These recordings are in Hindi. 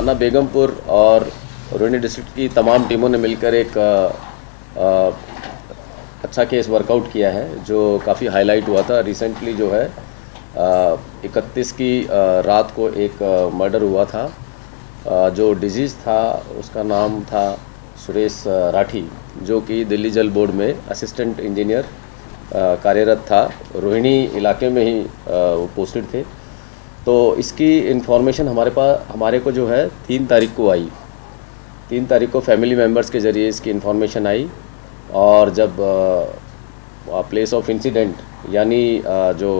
थाना बेगमपुर और रोहिणी डिस्ट्रिक्ट की तमाम टीमों ने मिलकर एक अच्छा केस वर्कआउट किया है जो काफ़ी हाईलाइट हुआ था। रिसेंटली जो है 31 की रात को एक मर्डर हुआ था। जो डिजीज़ था उसका नाम था सुरेश राठी, जो कि दिल्ली जल बोर्ड में असिस्टेंट इंजीनियर कार्यरत था। रोहिणी इलाके में ही वो पोस्टेड थे। तो इसकी इन्फॉर्मेशन हमारे को जो है 3 तारीख को आई। 3 तारीख को फैमिली मेम्बर्स के ज़रिए इसकी इन्फॉर्मेशन आई, और जब प्लेस ऑफ इंसिडेंट यानी जो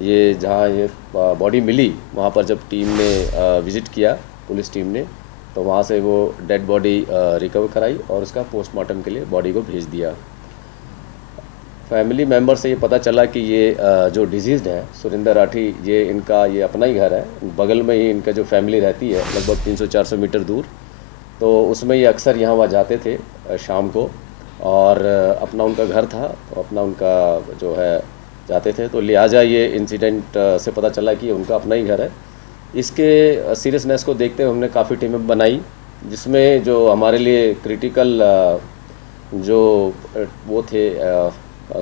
ये जहाँ ये बॉडी मिली वहाँ पर जब टीम ने विज़िट किया, पुलिस टीम ने, तो वहाँ से वो डेड बॉडी रिकवर कराई और उसका पोस्टमार्टम के लिए बॉडी को भेज दिया। फैमिली मेम्बर से ये पता चला कि ये जो डिजीज़्ड है सुरेंद्र राठी, ये अपना ही घर है, बगल में ही इनका जो फैमिली रहती है लगभग 300-400 मीटर दूर। तो उसमें ये अक्सर यहाँ वहाँ जाते थे शाम को, और अपना उनका घर था तो अपना उनका जो है जाते थे, तो लिहाजा ये इंसिडेंट से पता चला कि उनका अपना ही घर है। इसके सीरियसनेस को देखते हुए हमने काफ़ी टीमें बनाई, जिसमें जो हमारे लिए क्रिटिकल जो वो थे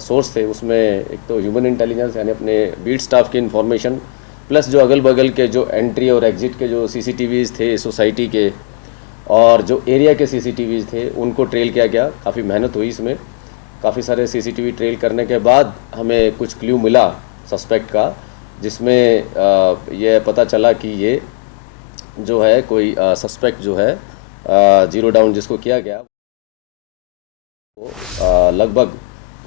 सोर्स थे, उसमें एक तो ह्यूमन इंटेलिजेंस यानी अपने बीट स्टाफ की इन्फॉर्मेशन, प्लस जो अगल बगल के जो एंट्री और एग्ज़िट के जो सीसीटीवीज़ थे सोसाइटी के, और जो एरिया के सीसीटीवीज़ थे उनको ट्रेल किया गया। काफ़ी मेहनत हुई इसमें। काफ़ी सारे सीसीटीवी ट्रेल करने के बाद हमें कुछ क्लू मिला सस्पेक्ट का, जिसमें यह पता चला कि ये जो है कोई सस्पेक्ट जो है जीरो डाउन जिसको किया गया, वो लगभग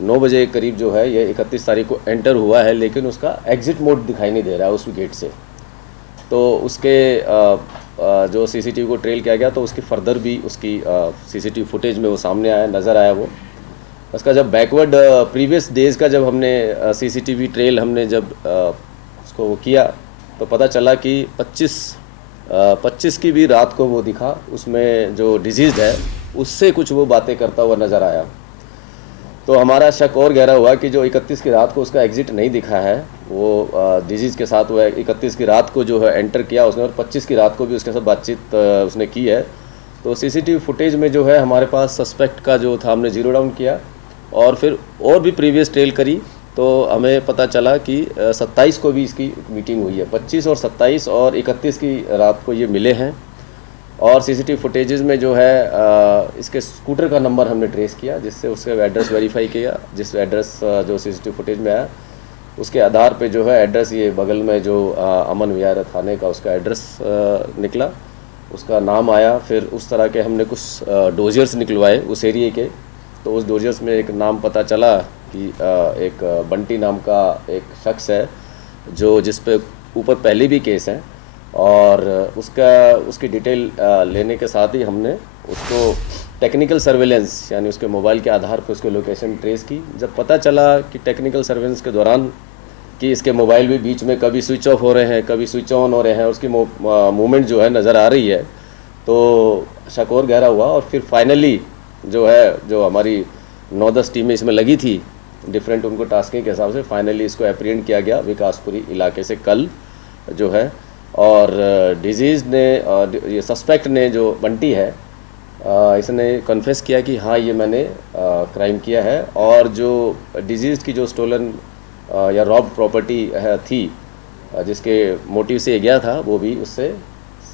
9 बजे के करीब जो है ये 31 तारीख को एंटर हुआ है, लेकिन उसका एग्ज़िट मोड दिखाई नहीं दे रहा है उस गेट से। तो उसके जो सीसीटीवी को ट्रेल किया गया तो उसकी फर्दर भी उसकी सीसीटीवी फुटेज में वो सामने आया, नज़र आया वो। उसका जब बैकवर्ड प्रीवियस डेज़ का जब हमने सीसीटीवी ट्रेल हमने जब उसको वो किया तो पता चला कि 25 की भी रात को वो दिखा, उसमें जो डिजीज़ है उससे कुछ वो बातें करता हुआ नज़र आया। तो हमारा शक और गहरा हुआ कि जो 31 की रात को उसका एग्ज़िट नहीं दिखा है, वो डिजीज़ के साथ वो 31 की रात को जो है एंटर किया उसने, और 25 की रात को भी उसके साथ बातचीत उसने की है। तो सीसीटीवी फुटेज में जो है हमारे पास सस्पेक्ट का जो था हमने जीरो डाउन किया, और फिर और भी प्रीवियस ट्रेल करी तो हमें पता चला कि 27 को भी इसकी मीटिंग हुई है। 25 और 27 और 31 की रात को ये मिले हैं। और सीसीटीवी फुटेजेस में जो है इसके स्कूटर का नंबर हमने ट्रेस किया, जिससे उसका एड्रेस वेरीफाई किया। जिस एड्रेस जो सीसीटीवी फुटेज में आया उसके आधार पे जो है एड्रेस ये बगल में जो अमन विहार थाने का उसका एड्रेस निकला, उसका नाम आया। फिर उस तरह के हमने कुछ डोजर्स निकलवाए उस एरिए के, तो उस डोजर्स में एक नाम पता चला कि एक बंटी नाम का एक शख्स है जो जिस पे ऊपर पहले भी केस है, और उसकी डिटेल लेने के साथ ही हमने उसको टेक्निकल सर्वेलेंस यानी उसके मोबाइल के आधार पर उसकी लोकेशन ट्रेस की। जब पता चला कि टेक्निकल सर्वेलेंस के दौरान कि इसके मोबाइल भी बीच में कभी स्विच ऑफ हो रहे हैं, कभी स्विच ऑन हो रहे हैं, उसकी मूवमेंट जो है नज़र आ रही है, तो शक और गहरा हुआ। और फिर फाइनली जो है जो हमारी 9-10 टीमें इसमें लगी थी डिफरेंट उनको टास्किंग के हिसाब से, फाइनली इसको एप्रीहेंड किया गया विकासपुरी इलाके से कल जो है। और डिजीज़ ने ये सस्पेक्ट ने जो बंटी है इसने कन्फेस किया कि हाँ ये मैंने क्राइम किया है, और जो डिजीज़ की जो स्टोलन या रॉब प्रॉपर्टी थी जिसके मोटिव से ये गया था, वो भी उससे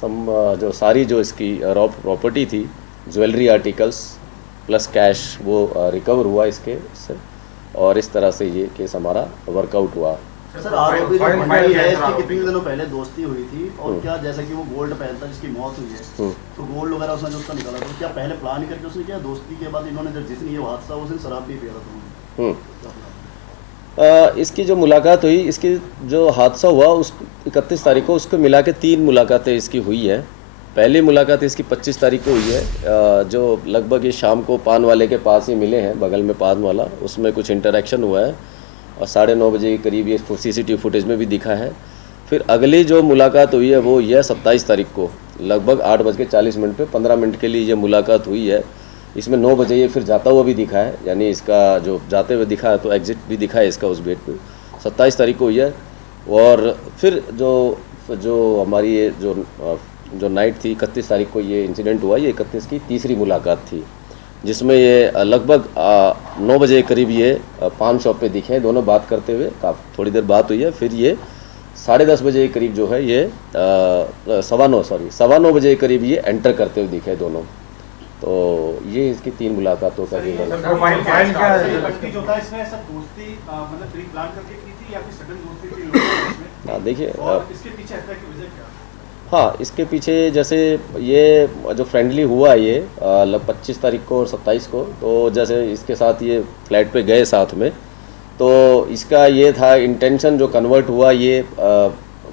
जो सारी जो इसकी रॉब प्रॉपर्टी थी, ज्वेलरी आर्टिकल्स प्लस कैश, वो रिकवर हुआ इसके उससे। और इस तरह से ये केस हमारा वर्कआउट हुआ। सर आरोपी जो बंटी है इसकी कितने दिनों पहले दोस्ती हुई थी, और क्या जैसा कि वो गोल्ड पहनता जिसकी मौत हुई है तो गोल्ड वगैरह उसने जो उसका निकाला, तो क्या पहले प्लान करके उसने किया, दोस्ती के बाद इन्होंने जब जिस दिन ये हादसा उस दिन शराब भी पिया था? इसकी जो मुलाकात हुई, इसकी जो हादसा हुआ उस 31 तारीख को, उसको मिला के 3 मुलाकातें इसकी हुई है। पहली मुलाकात इसकी 25 तारीख को हुई है, जो लगभग ये शाम को पान वाले के पास ही मिले हैं, बगल में पान वाला, उसमें कुछ इंटरेक्शन हुआ है, और 9:30 बजे के करीब ये सीसीटीवी फुटेज में भी दिखा है। फिर अगली जो मुलाकात हुई है वो यह 27 तारीख को लगभग 8:40 पे 15 मिनट के लिए ये मुलाकात हुई है। इसमें 9 बजे ये फिर जाता हुआ भी दिखा है, यानी इसका जो जाते हुए दिखा है तो एग्जिट भी दिखा है इसका उस बेट पे। 27 तारीख को हुई है। और फिर जो हमारी ये जो जो नाइट थी 31 तारीख को ये इंसिडेंट हुआ, ये 31 की तीसरी मुलाकात थी, जिसमें ये लगभग 9 बजे के करीब ये पान शॉप पे दिखे, दोनों बात करते हुए काफ़ी थोड़ी देर बात हुई है। फिर ये 10:30 बजे के करीब जो है ये 9:15 बजे के करीब ये एंटर करते हुए दिखे दोनों। तो ये इसकी 3 मुलाकातों का विवरण है। हाँ देखिए, हाँ इसके पीछे जैसे ये जो फ्रेंडली हुआ ये 25 तारीख को और 27 को, तो जैसे इसके साथ ये फ्लैट पे गए साथ में, तो इसका ये था इंटेंशन जो कन्वर्ट हुआ, ये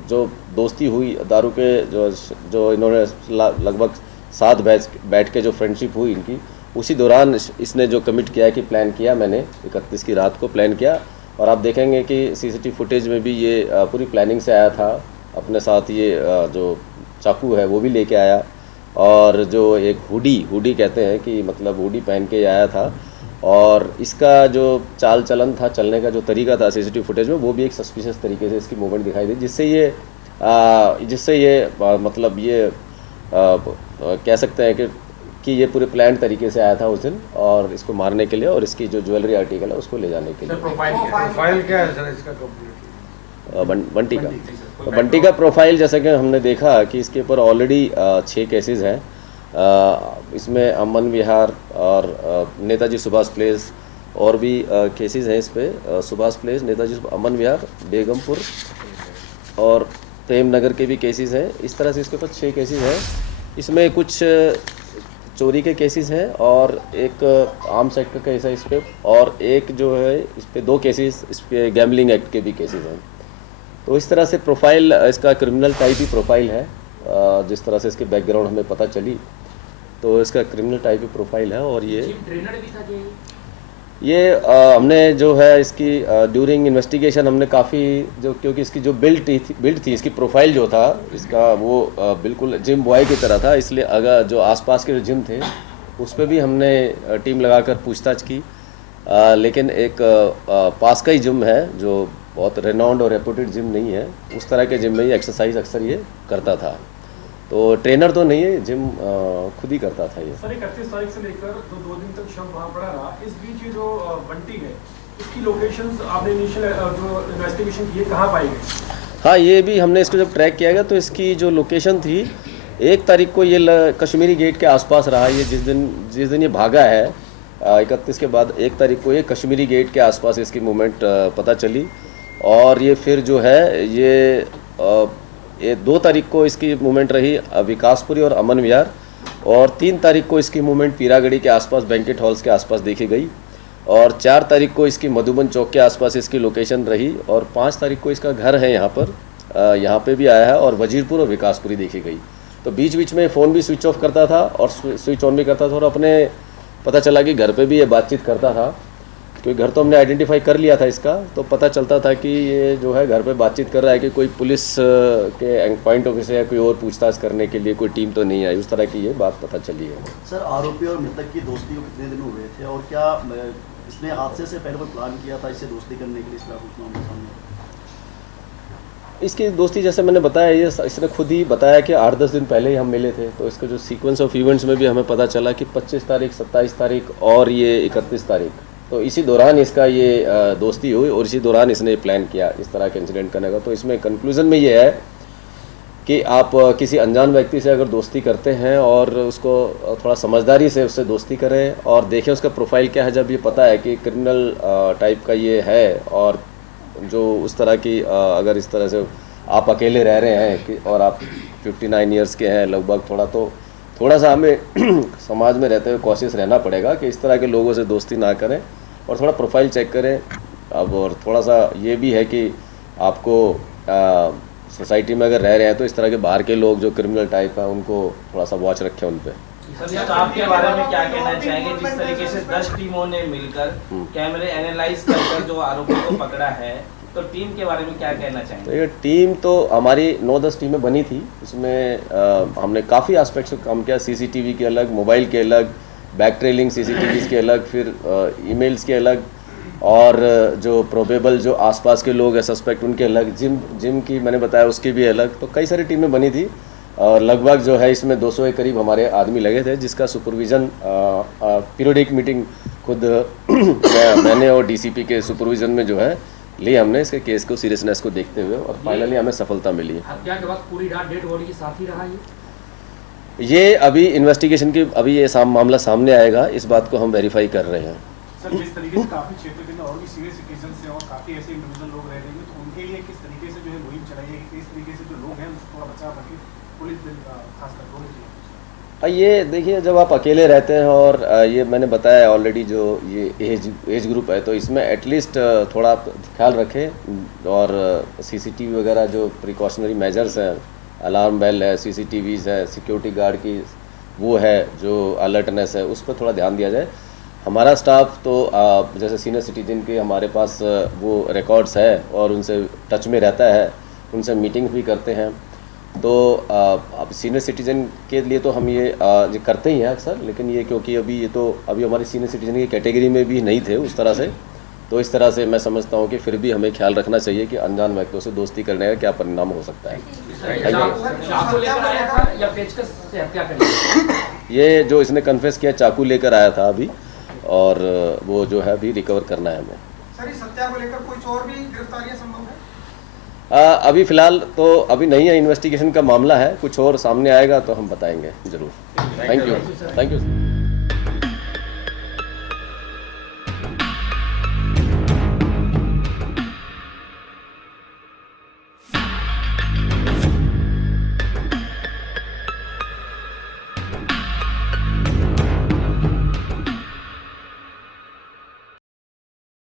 जो दोस्ती हुई दारू के जो इन्होंने लगभग साथ बैठ के जो फ्रेंडशिप हुई इनकी, उसी दौरान इसने जो कमिट किया है कि प्लान किया मैंने 31 की रात को प्लान किया। और आप देखेंगे कि सीसीटीवी फुटेज में भी ये पूरी प्लानिंग से आया था, अपने साथ ये जो चाकू है वो भी लेके आया, और जो एक हुडी कहते हैं कि मतलब हुडी पहन के आया था। और इसका जो चाल चलन था, चलने का जो तरीका था सीसीटीवी फुटेज में, वो भी एक सस्पिशियस तरीके से इसकी मूवमेंट दिखाई दी, जिससे ये मतलब ये कह सकते हैं कि ये पूरे प्लान तरीके से आया था उस दिन, और इसको मारने के लिए और इसकी जो ज्वेलरी आर्टिकल है उसको ले जाने के लिए। प्रोफाइल क्या है सर इसका कंप्लीट? बंटी का, तो बंटी का प्रोफाइल जैसा कि हमने देखा कि इसके ऊपर ऑलरेडी 6 केसेस हैं। इसमें अमन विहार और नेताजी सुभाष प्लेस और भी केसेस हैं इस पर। सुभाष प्लेस, नेताजी अमन विहार, बेगमपुर और प्रेम नगर के भी केसेस हैं। इस तरह से इसके ऊपर 6 केसेस हैं। इसमें कुछ चोरी के केसेस हैं और एक आर्म्स एक्ट का केस है इस पर, और एक जो है इस पर 2 केसेस इस पर गैमलिंग एक्ट के भी केसेस हैं। तो इस तरह से प्रोफाइल इसका क्रिमिनल टाइप ही प्रोफाइल है, जिस तरह से इसके बैकग्राउंड हमें पता चली, तो इसका क्रिमिनल टाइप ही प्रोफाइल है। और ये ट्रेनर भी था ये हमने जो है इसकी ड्यूरिंग इन्वेस्टिगेशन हमने काफ़ी क्योंकि इसकी जो बिल्ड थी इसकी प्रोफाइल जो था इसका, वो बिल्कुल जिम बॉय की तरह था, इसलिए अगर जो आसपास के जो जिम थे उस पर भी हमने टीम लगाकर पूछताछ की। लेकिन एक पास का ही जिम है जो बहुत रेनाउंड और रेपुटेड जिम नहीं है, उस तरह के जिम में ये एक्सरसाइज अक्सर ये करता था। तो ट्रेनर तो नहीं है, जिम खुद ही करता था ये। सर 31 तारीख से लेकर तो 2 दिन तक शव वहाँ पड़ा रहा। इस बीच ये जो बंटी गए, इसकी लोकेशंस आपने इनिशियल जो इन्वेस्टिगेशन की कहाँ पाई गई? हाँ, ये भी हमने इसको जब ट्रैक किया गया तो इसकी जो लोकेशन थी, 1 तारीख को ये कश्मीरी गेट के आसपास रहा। ये जिस दिन ये भागा है 31 के बाद 1 तारीख को ये कश्मीरी गेट के आसपास इसकी मूवमेंट पता चली। और ये फिर जो है ये 2 तारीख को इसकी मूवमेंट रही विकासपुरी और अमन विहार, और 3 तारीख को इसकी मूवमेंट पीरागढ़ी के आसपास बैंकेट हॉल्स के आसपास देखी गई, और 4 तारीख को इसकी मधुबन चौक के आसपास इसकी लोकेशन रही, और 5 तारीख को इसका घर है यहाँ पर, यहाँ पे भी आया है, और वजीरपुर और विकासपुरी देखी गई। तो बीच बीच में फ़ोन भी स्विच ऑफ करता था और स्विच ऑन भी करता था, और अपने पता चला कि घर पे भी ये बातचीत करता था, क्योंकि घर तो हमने आइडेंटिफाई कर लिया था इसका, तो पता चलता था कि ये जो है घर पे बातचीत कर रहा है कि कोई पुलिस के पॉइंट ऑफ व्यू से या कोई और पूछताछ करने के लिए कोई टीम तो नहीं आई, उस तरह की ये बात पता चली है। सर, आरोपी और मृतक की दोस्ती को कितने दिन हुए थे, और क्या इसने हादसे से पहले कोई प्लान किया था इससे दोस्ती करने के लिए? इस तरह सामने इसकी दोस्ती जैसे मैंने बताया, ये इसने खुद ही बताया कि 8-10 दिन पहले ही हम मिले थे। तो इसका जो सीक्वेंस ऑफ इवेंट्स में भी हमें पता चला कि 25 तारीख, 27 तारीख और ये 31 तारीख, तो इसी दौरान इसका ये दोस्ती हुई, और इसी दौरान इसने प्लान किया इस तरह के इंसिडेंट करने का। तो इसमें कंक्लूजन में ये है कि आप किसी अनजान व्यक्ति से अगर दोस्ती करते हैं और उसको थोड़ा समझदारी से उससे दोस्ती करें, और देखें उसका प्रोफाइल क्या है। जब ये पता है कि क्रिमिनल टाइप का ये है, और जो उस तरह की अगर इस तरह से आप अकेले रह रहे हैं कि और आप 59 ईयर्स के हैं लगभग, थोड़ा सा हमें समाज में रहते हुए कॉशियस रहना पड़ेगा कि इस तरह के लोगों से दोस्ती ना करें, और थोड़ा प्रोफाइल चेक करें। अब और थोड़ा सा ये भी है कि आपको सोसाइटी में अगर रह रहे हैं तो इस तरह के बाहर के लोग जो क्रिमिनल टाइप है उनको थोड़ा सा वॉच रखें उन पर। सर, आपके बारे में क्या कहना चाहेंगे? जिस तरीके से 10 टीमों ने मिलकर कैमरे एनालाइज कर जो आरोपी को पकड़ा है, तो टीम के बारे में क्या कहना चाहेंगे? तो ये टीम तो हमारी 9-10 टीमें बनी थी। इसमें हमने काफ़ी एस्पेक्ट्स काम किया, सीसीटीवी के अलग, मोबाइल के अलग, बैक ट्रेलिंग सीसीटीवी के अलग, फिर ईमेल्स के अलग, और जो प्रोबेबल जो आसपास के लोग हैं सस्पेक्ट उनके अलग, जिम की मैंने बताया उसकी भी अलग। तो कई सारी टीमें बनी थी, और लगभग जो है इसमें 200 के करीब हमारे आदमी लगे थे, जिसका सुपरविज़न पीरियडिक मीटिंग खुद मैंने और डीसीपी के सुपरविज़न में जो है ली हमने इसके केस को सीरियसनेस को देखते हुए, और फाइनली हमें सफलता मिली है। हत्या के वक्त पूरी रात डेड बॉडी के साथ ही रहा ये अभी इन्वेस्टिगेशन की अभी ये मामला सामने आएगा, इस बात को हम वेरीफाई कर रहे हैं। सर, जिस तरीके से काफी क्षेत्र के अंदर और भी सीनियर सिटीजन हैं और काफी ऐसे इंडिविजुअल लोग रह रहे हैं, तो उनके लिए किस तरीके से जो है मुहिम चलाई है, किस तरीके से जो लोग हैं उसको थोड़ा बचाव करके पुलिस खासकर ये देखिए, जब आप अकेले रहते हैं और ये मैंने बताया ऑलरेडी जो ये एज ग्रुप है, तो इसमें एटलीस्ट थोड़ा आप ख्याल रखें, और सीसीटीवी वगैरह जो प्रिकॉशनरी मेजर्स हैं, अलार्म बेल है, सीसीटीवीज़ है, सिक्योरिटी गार्ड की वो है जो अलर्टनेस है, उस पर थोड़ा ध्यान दिया जाए। हमारा स्टाफ तो जैसे सीनियर सिटीजन के हमारे पास वो रिकॉर्ड्स है और उनसे टच में रहता है, उनसे मीटिंग भी करते हैं। तो अब सीनियर सिटीजन के लिए तो हम ये करते ही हैं अक्सर, लेकिन ये क्योंकि अभी हमारी सीनियर सिटीजन की कैटेगरी में भी नहीं थे उस तरह से, तो इस तरह से मैं समझता हूँ कि फिर भी हमें ख्याल रखना चाहिए कि अनजान व्यक्तियों से दोस्ती करने का क्या परिणाम हो सकता है। ये जो इसने कन्फेस किया चाकू लेकर आया था अभी, और वो जो है अभी रिकवर करना है हमें। सर, इस हत्या को लेकर कुछ और भी गिरफ्तारियां संभव है? अभी फ़िलहाल तो अभी नहीं है, इन्वेस्टिगेशन का मामला है, कुछ और सामने आएगा तो हम बताएंगे ज़रूर। Thank you.